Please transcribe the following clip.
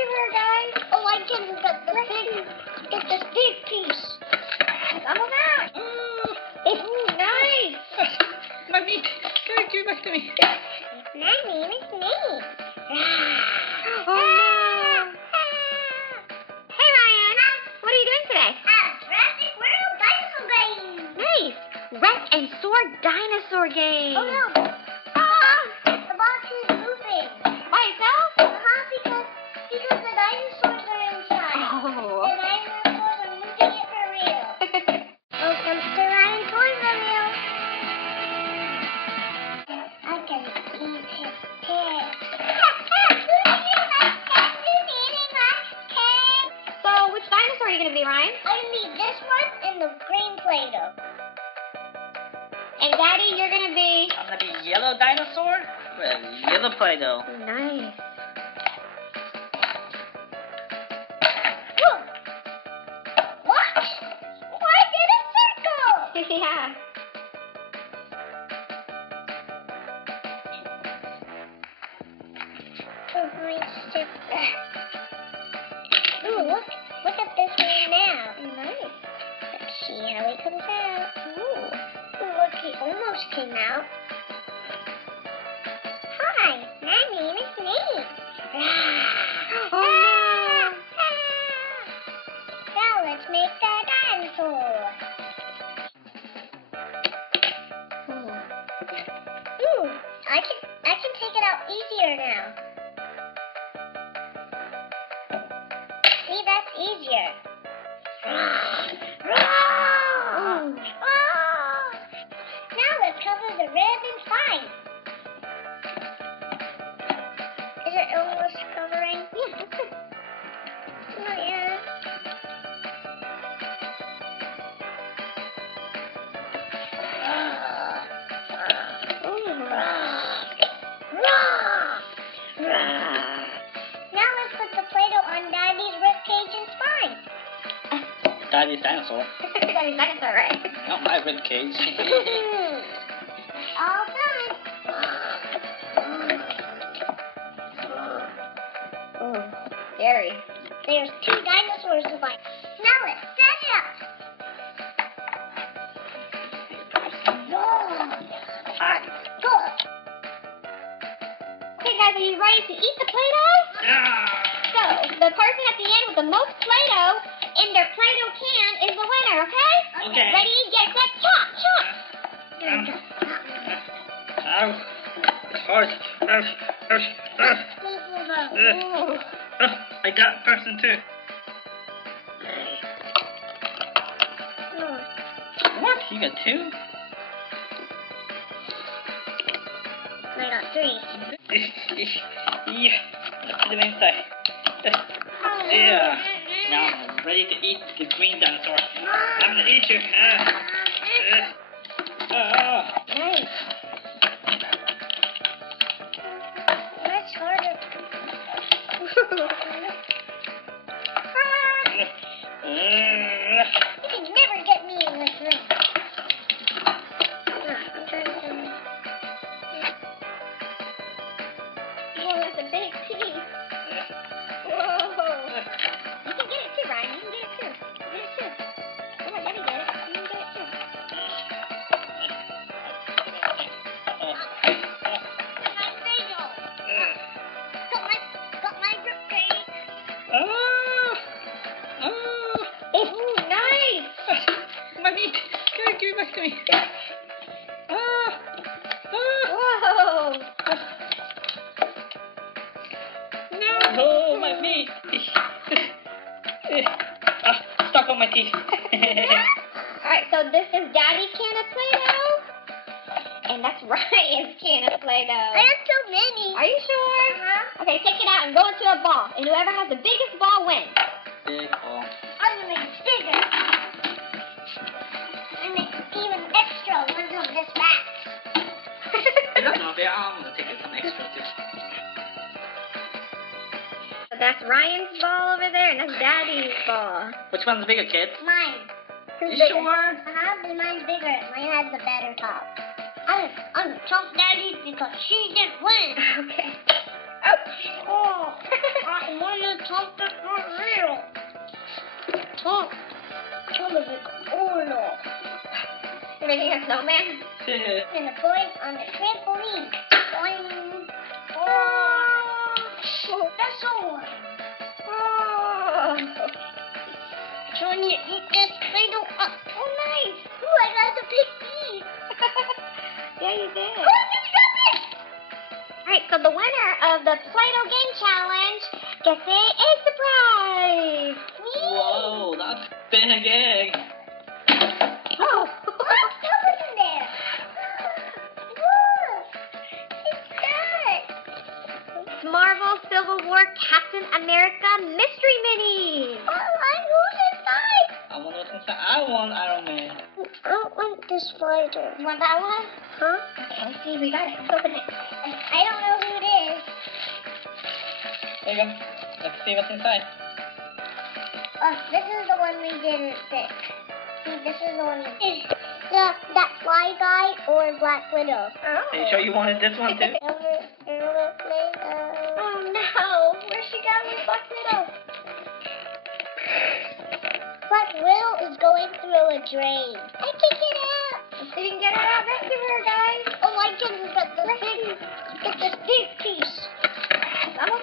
everywhere, guys. Oh, I can get this big piece. Some of that. Ooh, nice. My meat. Give it back to me. My name is Nate. Oh, no. Hey, Ryan. What are you doing today? Jurassic World Dinosaur Game. Nice. Wreck and Soar dinosaur game. Oh, no. Ah, The box is moving. by itself? Because the dinosaurs are inside. Oh. The dinosaurs are moving it for real. Welcome to Ryan Toy Review. I can eat his tail. So, which dinosaur are you going to be, Ryan? I need this one and the green Play-Doh. And Daddy, you're going to be... I'm gonna be yellow dinosaur with yellow Play-Doh. Nice. Look. What? Why did a circle? Yeah. Ooh, look at this one now. Nice. Let's see how it comes out. Ooh. Look, he almost came out. Hi, my name is Nate. Oh, no. Now let's make the dinosaur. Ooh, I can take it out easier now. See, that's easier. Ooh. Now let's cover the rib and spine. Is it almost covering? Yeah, that's good. Not yet. Now let's put the Play-Doh on Daddy's ribcage and spine. Daddy's dinosaur. Daddy's dinosaur, right? Not my rib cage. All done. Ooh, scary. There's 2 dinosaurs to find. Now let's set it up. Go. Okay, guys, are you ready to eat the Play-Doh? Yeah. So, the person at the end with the most Play-Doh in their Play-Doh can is the winner, okay? Okay. Ready, get set, chop, chop! Ow. It's hard. Ooh. I got person too. What? You got 2? I got 3. Yeah. Let's put them inside. Yeah. Now I'm ready to eat the green dinosaur. I'm gonna eat you. Nice. That's harder. You can never get me in this room. I'm trying to... Whoa, that's a big piece. Whoa. You can get it too, Ryan. You can get it too. Get it too. Come on, let me get it. You can get it too. Got my ribcage. Ooh, nice. My meat. Give it back to me. Whoa. No. Oh, my meat. Stuck on my teeth. Alright, so this is Daddy's can of Play-Doh. And that's Ryan's can of I Play-Doh. have so many. Are you sure? Okay, take it out and go into a ball. And whoever has the biggest ball wins. Big ball. I'm gonna make it bigger. I make even extra ones of this back. No, I'm gonna take some extra too. So that's Ryan's ball over there, and that's Daddy's ball. Which one's bigger, kids? Mine. You Who's bigger? sure? But mine's bigger. Mine has the better top. I'm gonna trump Daddy because she didn't win. Okay. Oh, I want to top. all of it. Oh no. You're making a snowman? And the boys on the trampoline. Boing. Oh, that's all. Oh. Trying to eat this Play-Doh up. Oh, nice. Ooh, I got the big piece. Yeah, you did. Oh, you got it. Alright, so the winner of the Play-Doh Game Challenge gets a egg surprise! Whoa, that's big egg. Oh! What's in there? Look. It's good. Marvel Civil War Captain America Mystery Minis! Oh, I who's inside? I wonder what's inside. I want Iron Man. I don't want the spider. You want that one? Huh? Okay, let's see, we got it. Let's open it. I don't know who it is. There you go. Let's see what's inside. Oh, this is the one we didn't pick. See, this is the one we did. That Fly Guy or Black Widow. Oh. Are you sure you wanted this one too? Oh no! Where'd she go with Black Widow? Black Widow is going through a drain. I can get out. Let's see if we can get her out. Rescue her, guys. Oh, I can get this big piece. Some of